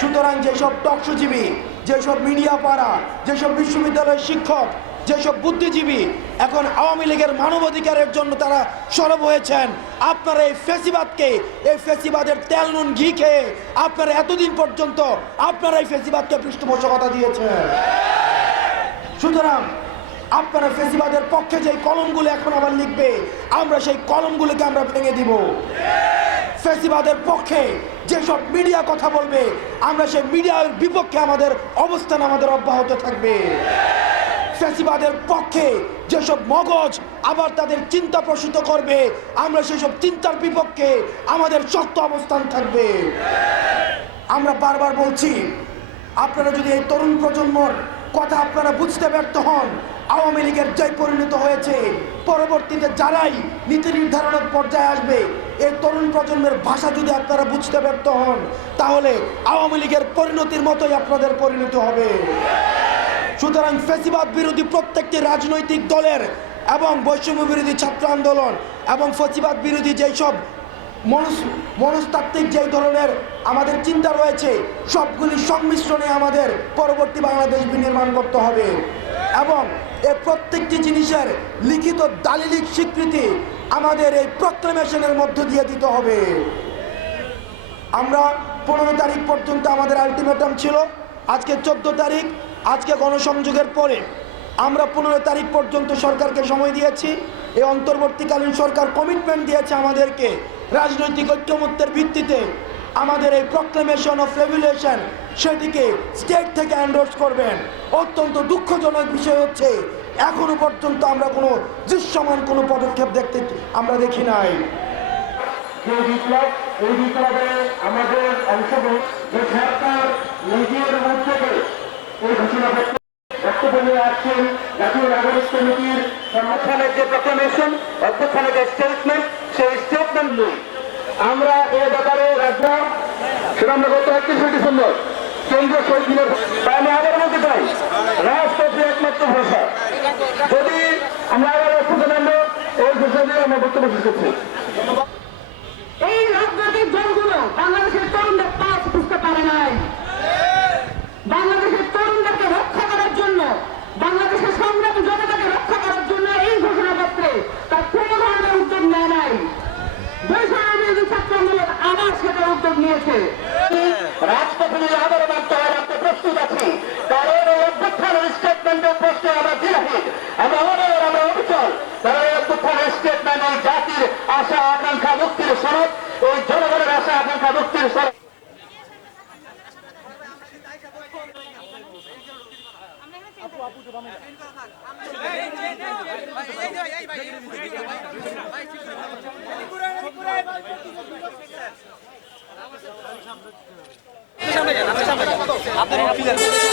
সুতরাং যেসব টকশোজীবী, যেসব মিডিয়া পাড়া, যেসব বিশ্ববিদ্যালয়ের শিক্ষক, যেসব বুদ্ধিজীবী এখন আওয়ামী লীগের মানবাধিকারের জন্য তারা সরব হয়েছেন, আপনারা এই ফ্যাসিবাদকে, এই ফ্যাসিবাদের তেল নুন ঘি খেয়ে আপনারা এতদিন পর্যন্ত আপনারা এই ফ্যাসিবাদকে পৃষ্ঠপোষকতা দিয়েছেন। সুতরাং আপনারা ফ্যাসিবাদের পক্ষে যে কলমগুলো এখন আবার লিখবে, আমরা সেই কলমগুলোকে আমরা ভেঙে দিব। ফ্যাসিবাদের পক্ষে যেসব মিডিয়া কথা বলবে, আমরা সেই মিডিয়ার বিপক্ষে আমাদের অবস্থান আমাদের অব্যাহত থাকবে। ফ্যাসিবাদের পক্ষে যেসব মগজ আবার তাদের চিন্তা প্রসূত করবে, আমরা সেসব চিন্তার বিপক্ষে আমাদের শক্ত অবস্থান থাকবে। আমরা বারবার বলছি, আপনারা যদি এই তরুণ প্রজন্মর কথা আপনারা বুঝতে ব্যর্থ হন, আওয়ামী লীগের যে পরিণত হয়েছে, পরবর্তীতে যারাই নীতি নির্ধারণের পর্যায়ে আসবে, এই তরুণ প্রজন্মের ভাষা যদি আপনারা বুঝতে ব্যর্থ হন, তাহলে আওয়ামী লীগের পরিণতির মতোই আপনাদের পরিণতি হবে। সুতরাং ফ্যাসিবাদ বিরোধী প্রত্যেকটি রাজনৈতিক দলের এবং বৈষম্য বিরোধী ছাত্র আন্দোলন এবং ফ্যাসিবাদ বিরোধী যেসব মনস্তাত্ত্বিক যেই ধরনের আমাদের চিন্তা রয়েছে, সবগুলি সংমিশ্রণে আমাদের পরবর্তী বাংলাদেশ বিনির্মাণ করতে হবে এবং এই প্রত্যেকটি জিনিসের লিখিত দালিলিক স্বীকৃতি আমাদের এই প্রক্লেমেশনের মধ্য দিয়ে দিতে হবে। আমরা 15 তারিখ পর্যন্ত আমাদের আলটিমেটাম ছিল, আজকে 14 তারিখ, আজকে গণসংযোগের পরে আমরা 15 তারিখ পর্যন্ত সরকারকে সময় দিয়েছি। এই অন্তর্বর্তীকালীন সরকার কমিটমেন্ট দিয়েছে আমাদেরকে রাজনৈতিক ঐক্যমত্যের ভিত্তিতে আমাদের এই প্রক্লেমেশন অফ রেগুলেশন সেটিকে স্টেট থেকে এন্ডোর্স করবেন। অত্যন্ত দুঃখজনক বিষয় হচ্ছে এখনো পর্যন্ত আমরা কোনো দৃশ্যমান কোনো পদক্ষেপ আমরা দেখি নাই। এই বিপ্লবে আমাদের অংশগ্রহণ যে সরকার নিজের উদ্যোগে এই ঘোষণাপত্র বক্তব্য নিয়ে আসছেন, জাতীয় নাগরিক কমিটির সংগঠনের যে প্রক্লেমেশন, অভ্যুত্থানের যে স্টেটমেন্ট, সেই স্টেটমেন্ট নিয়ে আমরা এ ব্যাপারে রাজ্য সেটা আমরা গত 31 ডিসেম্বর কেন্দ্রীয় শহীদ দিনের আমি আবার বলতে চাই, রাজপথে একমাত্র ভাষা। যদি আমরা আবার রাজপথে নামবো, এই ঘোষণা দিয়ে আমরা বক্তব্য শেষ করছি। এই রাজনৈতিক দলগুলো বাংলাদেশের তরুণদের পাশ বুঝতে পারে নাই। বাংলাদেশের তরুণদেরকে রক্ষা করার জন্য, বাংলাদেশের সংগ্রামী জনতাকে রক্ষা করার জন্য এই ঘোষণাপত্রে তার কোন ধরনের উদ্যোগ নেয় নাই। বৈষম্য বিরোধী ছাত্র আন্দোলন আবার সেটা উদ্যোগ নিয়েছে। রাজপথে যদি আবারও মানতে হয়, রাখতে প্রস্তুত আছি, কারণ এই অভ্যুত্থানের স্টেটমেন্টের প্রশ্নে আমরা দিনাহিত, আমরা অনর, আমরা অবিচল। কারণ এই অভ্যুত্থানের স্টেটমেন্ট এই জাতির আশা আকাঙ্ক্ষা মুক্তির সনদ, এই জনগণের আশা আকাঙ্ক্ষা মুক্তির সনদ। আপনারা